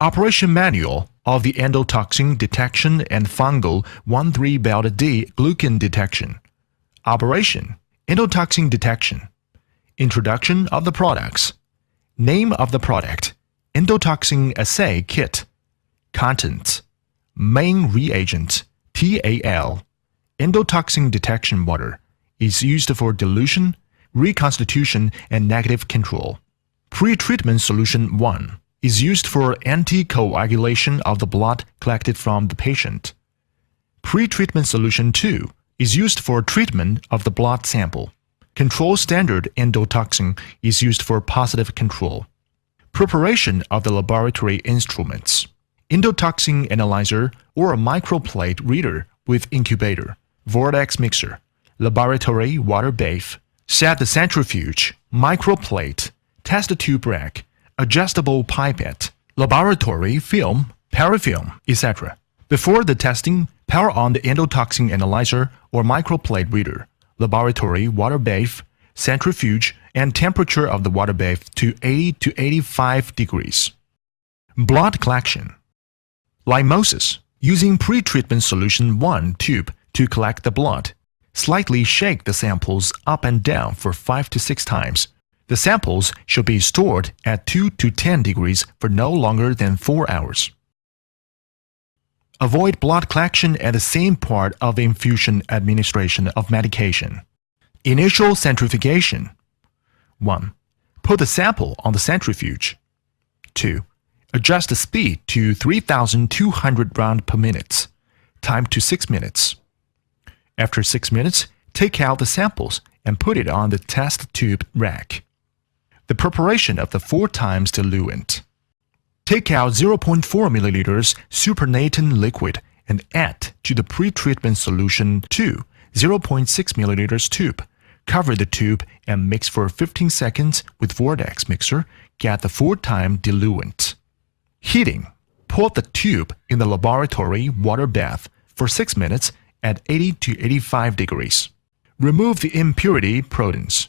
Operation manual of the endotoxin detection and fungal 1,3-beta-D glucan detection. Operation: endotoxin detection. Introduction of the products. Name of the product: endotoxin assay kit. Contents: main reagent TAL. Endotoxin detection water is used for dilution, reconstitution, and negative control. Pre-treatment solution 1 is used for anticoagulation of the blood collected from the patient. Pre-treatment solution 2 is used for treatment of the blood sample. Control standard endotoxin is used for positive control. Preparation of the laboratory instruments. Endotoxin analyzer or a microplate reader with incubator, vortex mixer, laboratory water bath, set the centrifuge, microplate, test tube rack, adjustable pipette, laboratory film, parafilm, etc. Before the testing, power on the endotoxin analyzer or microplate reader, laboratory water bath, centrifuge, and temperature of the water bath to 80 to 85 degrees. Blood collection. Limosis. Using pre-treatment solution 1 tube to collect the blood. Slightly shake the samples up and down for 5 to 6 times. The samples should be stored at 2 to 10 degrees for no longer than 4 hours. Avoid blood collection at the same part of the infusion administration of medication. Initial centrifugation. 1. Put the sample on the centrifuge. 2. Adjust the speed to 3,200 round per minute. Time to 6 minutes. After 6 minutes, take out the samples and put it on the test tube rack. The preparation of the 4 times diluent. Take out 0.4 ml supernatant liquid and add to the pre-treatment solution 2 0.6 ml tube. Cover the tube and mix for 15 seconds with vortex mixer. Get the 4-time diluent. Heating. Pour the tube in the laboratory water bath for 6 minutes at 80 to 85 degrees. Remove the impurity protons.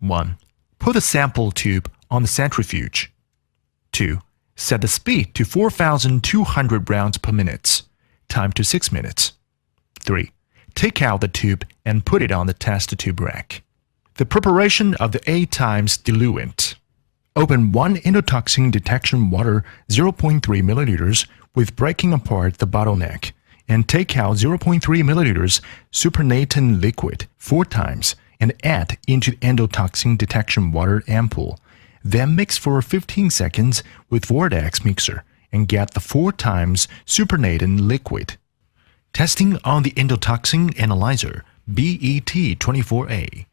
1. Put the sample tube on the centrifuge. 2. Set the speed to 4,200 rounds per minute. Time to 6 minutes. 3. Take out the tube and put it on the test tube rack. The preparation of the 8 times diluent. Open 1 endotoxin detection water 0.3 ml with breaking apart the bottleneck and take out 0.3 ml supernatant liquid 4 times and add into the endotoxin detection water ampoule. Then mix for 15 seconds with vortex mixer and get the 4 times supernatant liquid. Testing on the endotoxin analyzer BET24A.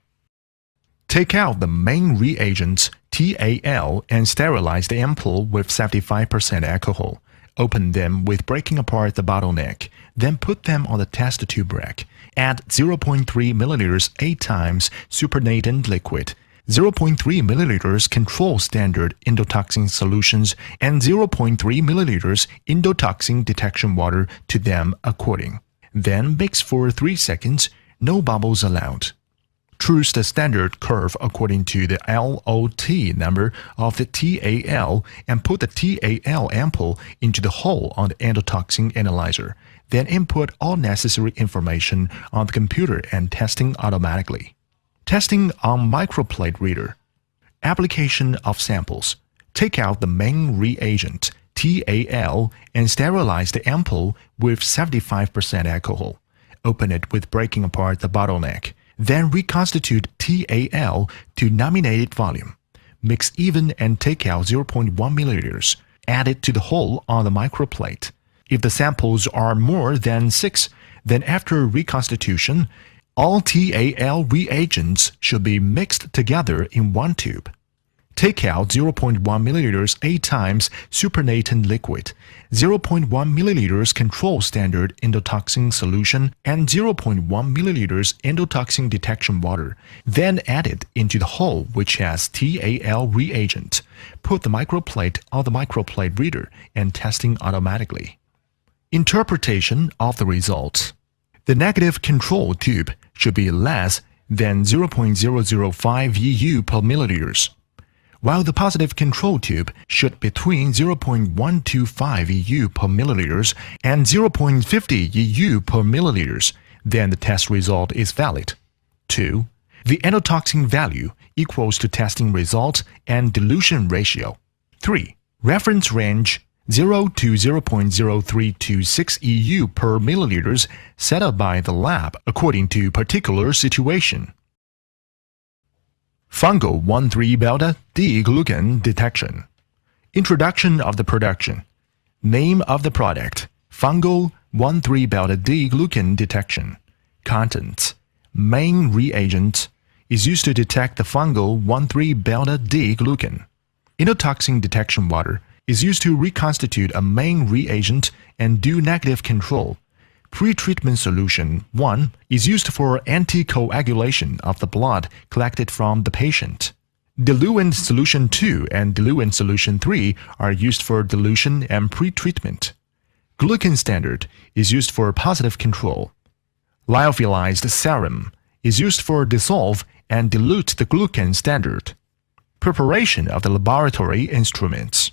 Take out the main reagents TAL and sterilize the ampoule with 75% alcohol. Open them with breaking apart the bottleneck, then put them on the test tube rack. Add 0.3 ml 8 times supernatant liquid, 0.3 ml control standard endotoxin solutions, and 0.3 ml endotoxin detection water to them according. Then mix for 3 seconds, no bubbles allowed. Choose the standard curve according to the LOT number of the TAL and put the TAL ampoule into the hole on the endotoxin analyzer. Then input all necessary information on the computer and testing automatically. Testing on microplate reader. Application of samples. Take out the main reagent TAL and sterilize the ampoule with 75% alcohol. Open it with breaking apart the bottleneck. Then reconstitute TAL to nominated volume. Mix even and take out 0.1 ml. Add it to the hole on the microplate. If the samples are more than 6, then after reconstitution, all TAL reagents should be mixed together in 1 tube. Take out 0.1 ml 8 times supernatant liquid, 0.1 ml control standard endotoxin solution, and 0.1 ml endotoxin detection water. Then add it into the hole which has TAL reagent. Put the microplate on the microplate reader and testing automatically. Interpretation of the results. The negative control tube should be less than 0.005 EU per milliliters. while the positive control tube should be between 0.125 EU per milliliters and 0.50 EU per milliliters, then the test result is valid. 2. The endotoxin value equals to testing result and dilution ratio. 3. Reference range 0 to 0.0326 EU per milliliters set up by the lab according to particular situation. Fungal 1,3-beta D-glucan detection. Introduction of the production. Name of the product: Fungal 1,3-beta D-glucan detection. Contents: main reagent is used to detect the fungal 1,3-beta D-glucan. Endotoxin detection water is used to reconstitute a main reagent and do negative control. Pre-treatment solution 1 is used for anticoagulation of the blood collected from the patient. Diluent solution 2 and diluent solution 3 are used for dilution and pre-treatment. Glucan standard is used for positive control. Lyophilized serum is used for dissolve and dilute the glucan standard. Preparation of the laboratory instruments.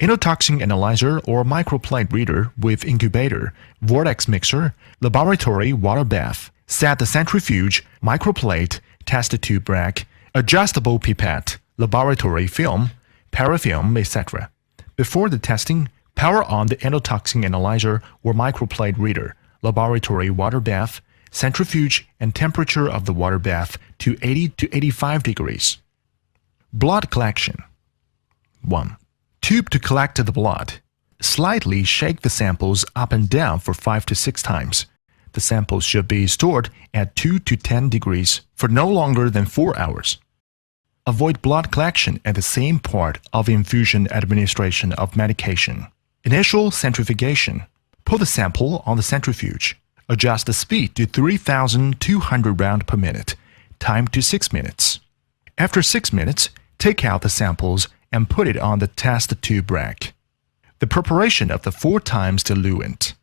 Endotoxin analyzer or microplate reader with incubator, vortex mixer, laboratory water bath, set the centrifuge, microplate, test tube rack, adjustable pipette, laboratory film, parafilm, etc. Before the testing, power on the endotoxin analyzer or microplate reader, laboratory water bath, centrifuge, and temperature of the water bath to 80 to 85 degrees. Blood collection. 1. Tube to collect the blood. Slightly shake the samples up and down for 5 to 6 times. The samples should be stored at 2 to 10 degrees for no longer than 4 hours. Avoid blood collection at the same part of infusion administration of medication. Initial centrifugation. Put the sample on the centrifuge. Adjust the speed to 3,200 rounds per minute. Time to 6 minutes. After 6 minutes, take out the samples and put it on the test tube rack. The preparation of the 4 times diluent.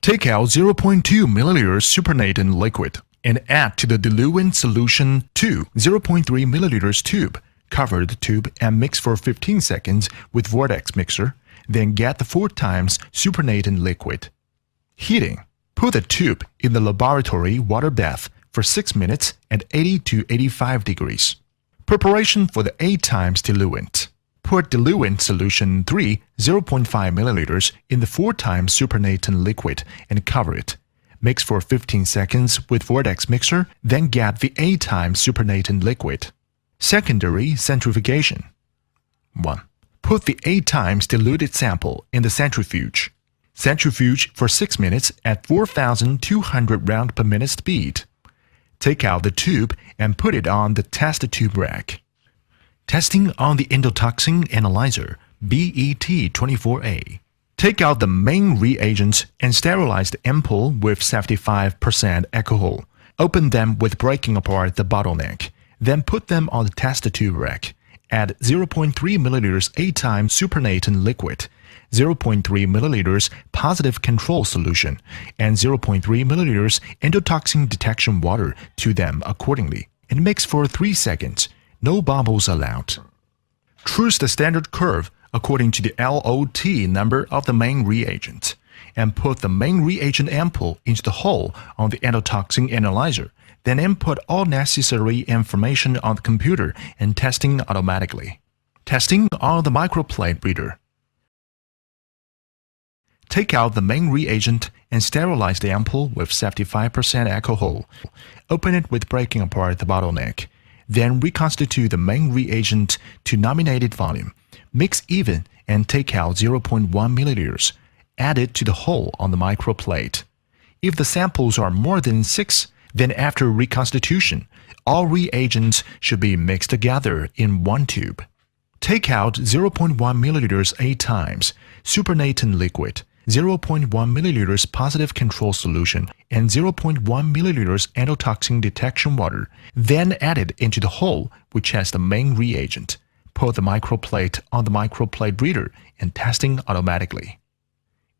Take out 0.2 milliliters supernatant liquid and add to the diluent solution 2 0.3 milliliters tube. Cover the tube and mix for 15 seconds with vortex mixer, then get the 4 times supernatant liquid. Heating. Put the tube in the laboratory water bath for 6 minutes at 80 to 85 degrees. Preparation for the 8 times diluent. Put diluent solution 3 0.5 milliliters in the 4 times supernatant liquid and cover it. Mix for 15 seconds with vortex mixer, then get the 8 times supernatant liquid. Secondary centrifugation. 1. Put the 8 times diluted sample in the centrifuge. Centrifuge for 6 minutes at 4,200 rounds per minute speed. Take out the tube and put it on the test tube rack. Testing on the endotoxin analyzer BET24A. Take out the main reagents and sterilize the ampoule with 75% alcohol. Open them with breaking apart the bottleneck. Then put them on the test tube rack. Add 0.3 milliliters 8 times supernatant liquid, 0.3 milliliters positive control solution, and 0.3 milliliters endotoxin detection water to them accordingly, and mix for 3 seconds. No bubbles allowed. Choose the standard curve according to the LOT number of the main reagent, and put the main reagent ampoule into the hole on the endotoxin analyzer. Then input all necessary information on the computer and testing automatically. Testing on the microplate reader. Take out the main reagent and sterilize the ampoule with 75% alcohol. Open it with breaking apart the bottleneck. Then reconstitute the main reagent to nominated volume. Mix even and take out 0.1 milliliters. Add it to the hole on the microplate. If the samples are more than 6, then after reconstitution, all reagents should be mixed together in one tube. Take out 0.1 milliliters 8 times supernatant liquid, 0.1 milliliters positive control solution, and 0.1 milliliters endotoxin detection water. Then add it into the hole which has the main reagent. Put the microplate on the microplate reader and testing automatically.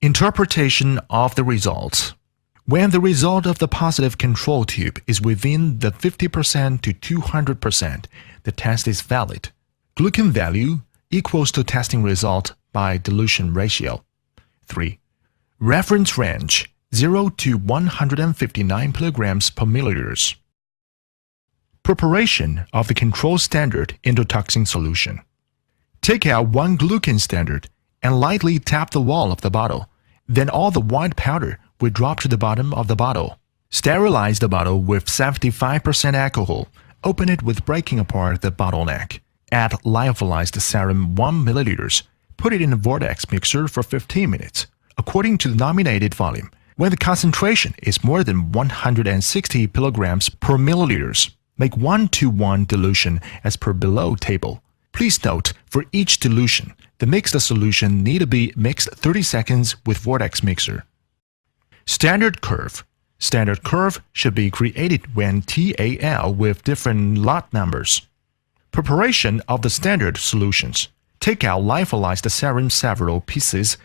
Interpretation of the results. When the result of the positive control tube is within the 50% to 200%, the test is valid. Glucose value equals to testing result by dilution ratio. 3. Reference range 0 to 159 kilograms per milliliters. Preparation of the control standard endotoxin solution. Take out 1 glucose standard and lightly tap the wall of the bottle. Then all the white powder will drop to the bottom of the bottle. Sterilize the bottle with 75% alcohol. Open it with breaking apart the bottleneck. Add lyophilized serum 1 ml. Put it in a vortex mixer for 15 minutes, according to the nominated volume. When the concentration is more than 160 kilograms per milliliters, make 1:1 dilution as per below table. Please note, for each dilution, the mixed solution need to be mixed 30 seconds with vortex mixer. Standard curve. Standard curve should be created when TAL with different lot numbers. Preparation of the standard solutions. Take out lyophilized serum several pieces.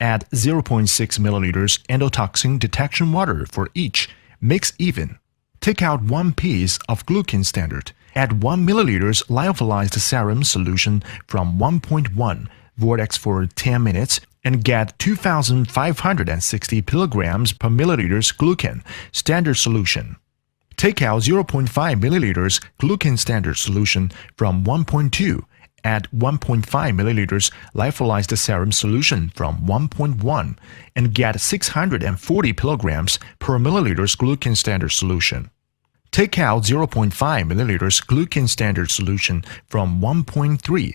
Add 0.6 milliliters endotoxin detection water for each. Mix even. Take out 1 piece of glucose standard. Add 1 milliliters lyophilized serum solution from 1.1. Vortex for 10 minutes and get 2,560 kilograms per milliliters glucose standard solution. Take out 0.5 milliliters glucose standard solution from 1.2. Add 1.5 milliliters lyophilized serum solution from 1.1 and get 640 kilograms per milliliters glucose standard solution. Take out 0.5 milliliters glucose standard solution from 1.3.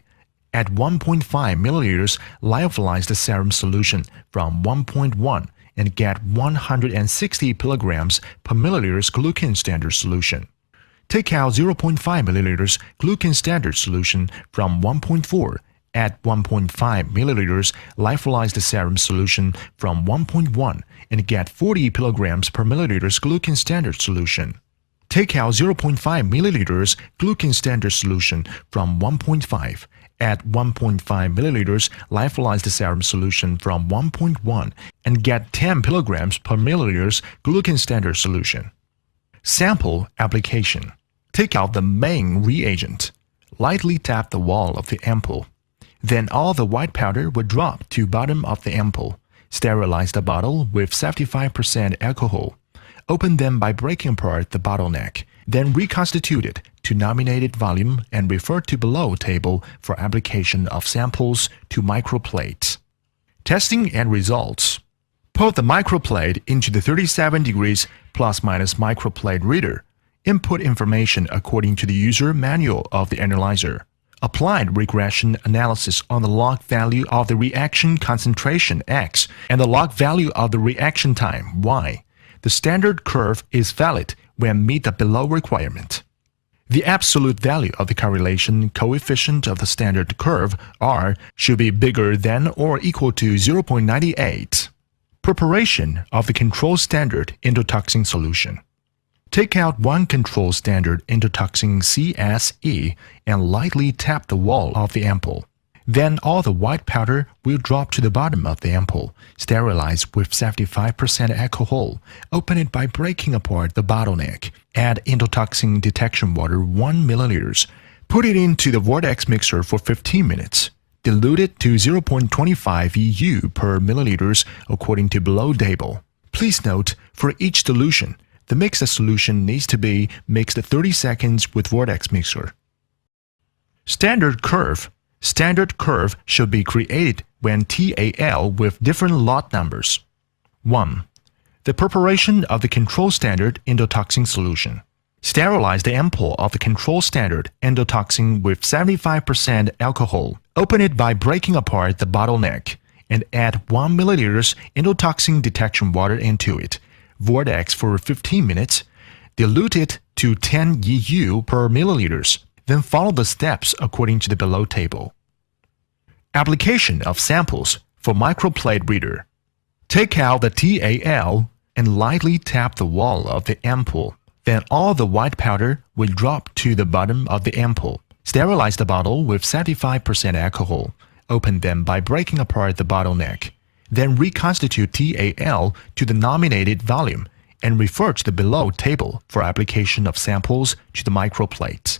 Add 1.5 milliliters lyophilized serum solution from 1.1 and get 160 kilograms per milliliters glucose standard solution. Take out 0.5 milliliters glucose standard solution from 1.4. Add 1.5 milliliters lyophilized serum solution from 1.1 and get 40 kilograms per milliliters glucose standard solution. Take out 0.5 milliliters glucose standard solution from 1.5. Add 1.5 milliliters lyophilized serum solution from 1.1 and get 10 kilograms per milliliters glucose standard solution. Sample application. Take out the main reagent. Lightly tap the wall of the ampoule. Then all the white powder will drop to bottom of the ampoule. Sterilize the bottle with 75% alcohol. Open them by breaking apart the bottleneck. Then reconstitute it to nominated volume and refer to below table for application of samples to microplates. Testing and results. Put the microplate into the 37 degrees plus-minus microplate reader. Input information according to the user manual of the analyzer. Applied regression analysis on the log value of the reaction concentration X and the log value of the reaction time Y. The standard curve is valid when meet the below requirement. The absolute value of the correlation coefficient of the standard curve, R, should be bigger than or equal to 0.98. Preparation of the control standard endotoxin solution. Take out 1 control standard endotoxin CSE and lightly tap the wall of the ampoule. Then all the white powder will drop to the bottom of the ampoule. Sterilize with 75% alcohol. Open it by breaking apart the bottleneck. Add endotoxin detection water 1 ml. Put it into the vortex mixer for 15 minutes. Dilute it to 0.25 EU per milliliters according to below table. Please note, for each dilution, the mixed solution needs to be mixed 30 seconds with vortex mixer. Standard curve. Standard curve should be created when TAL with different lot numbers. 1. The preparation of the control standard endotoxin solution. Sterilize the ampoule of the control standard endotoxin with 75% alcohol. Open it by breaking apart the bottleneck and add 1 ml endotoxin detection water into it. Vortex for 15 minutes. Dilute it to 10 EU per milliliters. Then follow the steps according to the below table. Application of samples for microplate reader. Take out the TAL and lightly tap the wall of the ampoule. Then all the white powder will drop to the bottom of the ampoule. Sterilize the bottle with 75% alcohol. Open them by breaking apart the bottleneck. Then reconstitute TAL to the nominated volume and refer to the below table for application of samples to the microplate.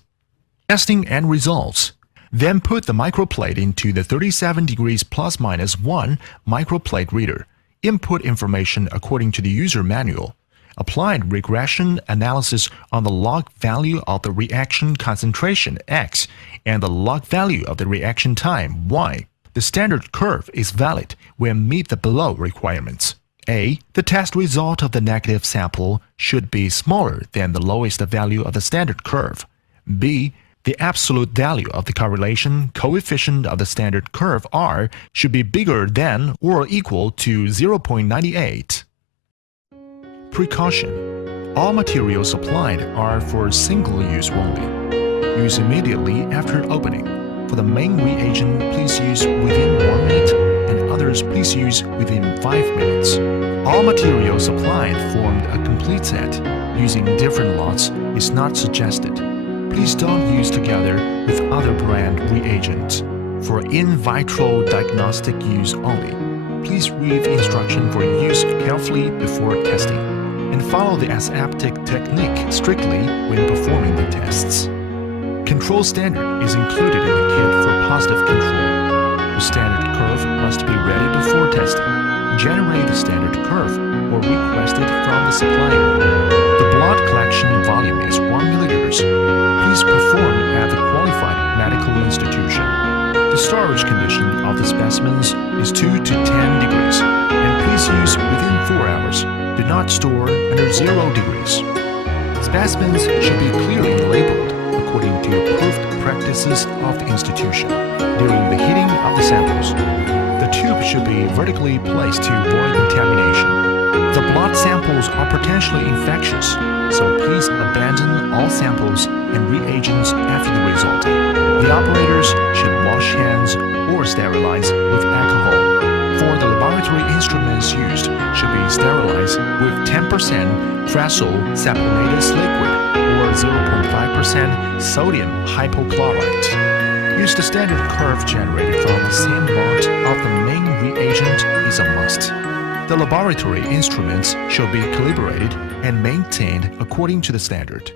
Testing and results. Then put the microplate into the 37 degrees plus minus 1 microplate reader. Input information according to the user manual. Applied regression analysis on the log value of the reaction concentration x and the log value of the reaction time y. The standard curve is valid when meet the below requirements. A. The test result of the negative sample should be smaller than the lowest value of the standard curve. B. The absolute value of the correlation coefficient of the standard curve R should be bigger than or equal to 0.98. Precaution. All materials supplied are for single use only. Use immediately after opening. For the main reagent, please use within 1 minute, and others please use within 5 minutes. All materials supplied formed a complete set. Using different lots is not suggested. Please don't use together with other brand reagents. For in vitro diagnostic use only, please read the instruction for use carefully before testing, and follow the aseptic technique strictly when performing the tests. Control standard is included in the kit for positive control. The standard curve must be ready before testing. Generate the standard curve or request it from the supplier. The blood collection volume is 1 milliliters. Please perform at the qualified medical institution. The storage condition of the specimens is 2 to 10 degrees, and please use within 4 hours. Do not store under 0 degrees. Specimens should be clearly labeled according to approved practices of the institution. During the heating of the samples, the tube should be vertically placed to avoid contamination. The blood samples are potentially infectious, so please abandon all samples and reagents after the result. The operators should wash hands or sterilize with alcohol. For the laboratory instruments used should be sterilized with 10% Tresol saponatus liquid or 0.5% sodium hypochlorite. Use the standard curve generated from the same lot of the main reagent is a must. The laboratory instruments shall be calibrated and maintained according to the standard.